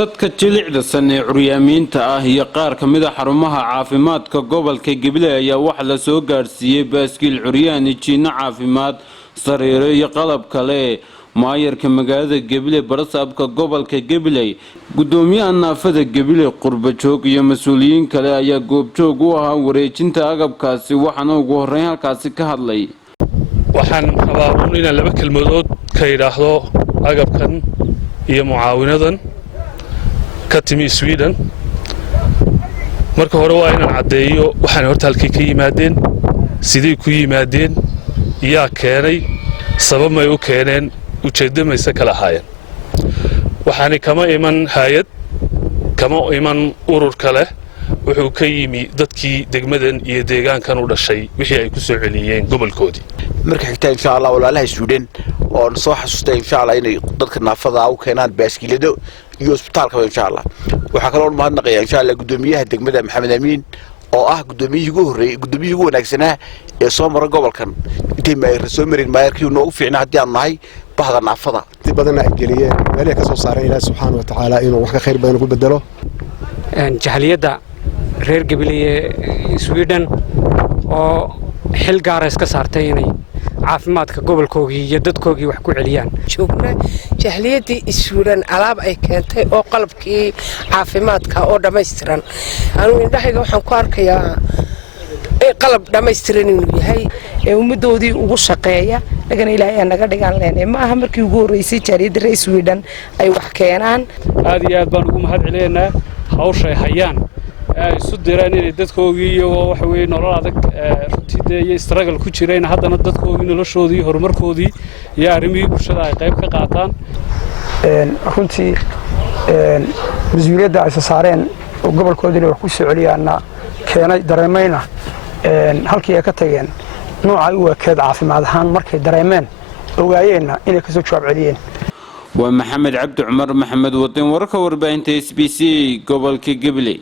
dadka jilicda san ee curyaamiinta ah iyo qaar ka mid ah xarumaha caafimaadka gobolka Gabiley ayaa wax la soo gaarsiiyay baaskiil curyaani jiina caafimaad sariiro iyo qalab kale maayarka magaalada Gabiley barasabka gobolka Gabiley gudoomiyaha naafada Gabiley qurba joog iyo mas'uuliyiin kale ayaa goobjoog u ahaa wareejinta agabkaasi waxaana ugu horeyn halkaasi ka hadlay waxaan rabaa inaan laba kelmadood ka yiraahdo agabkan iyo mucaawinadan كتمي سويدن marka hore waa inaan cadeeyo waxaan horta halkii ka yimaadeen sidii ku yimaadeen yaa keenay sabab may u keeneen ujeedamaysa kala haayeen waxaan kama iman hay'ad kama iman urur kale wuxuu ka yimi dadkii degmadan iyo deegaankan u dhashay wixii ay ku soo celiyeen gobolkoodii marka xigta insha Allah walaalaha Sweden oo soo xasuustay insha Allah inay dadka naafada u keenaan baaskiilado iyo isbitaalka insha Allah waxa kale oo mahadnaqaya insha Allah gudoomiyaha degmada Maxamed Amiin oo ah gudoomiyihii ugu horeeyay gudoomiyihii ugu wanaagsanaa ee soo maray gobolkan intay soo marin maayarkii uu noogu fiicnaa hadii aan nahay bahda naafada dib badan ay geliyeen meel ka soo saaray Ilaahay subhanahu wa ta'ala inuu wax ka khayr badan ku bedelo jahliyada reer Gabiley Sweden oo xil gaar ah iska saartay inay caafimaadka gobolkoogii iyo dadkoogii wax ku celiyaan joogna jahliyadii Sweden alaab ay keentay oo qalabkii caafimaadka oo dhameystiran anu indhahayga waxaan ku arkayaa qalab dhameystiran inuu yahay ummadoodii ugu shaqeeya lagana Ilaahay naga dhigan leenay ma aha markii ugu horeysay jahliyada reer Sweden ay wax keenaan aad iyo aad baan ugu mahad celinaynaa hawsha hayaan ay isu diraan inay dadkoogii iyo waxa weey nolol adag runtii iyo struggle ku jireen haddana dadkoogii noloshoodii horumarkoodii iyo arrimihii bulshada ay qayb ka qaataan runtii mas'uuliyadda ay saareen gobolkoodii wax ku soo celiyaana keenay dareemayna halkii ay ka tageen nooca u ekeed caafimaad ahaan markay dareemeen ogaayeenna inay ka soo jawaab celiyeen waa Maxamed Cabdi Cumar Maxamed Wadin warka warbaahinta SBC gobolka Gabiley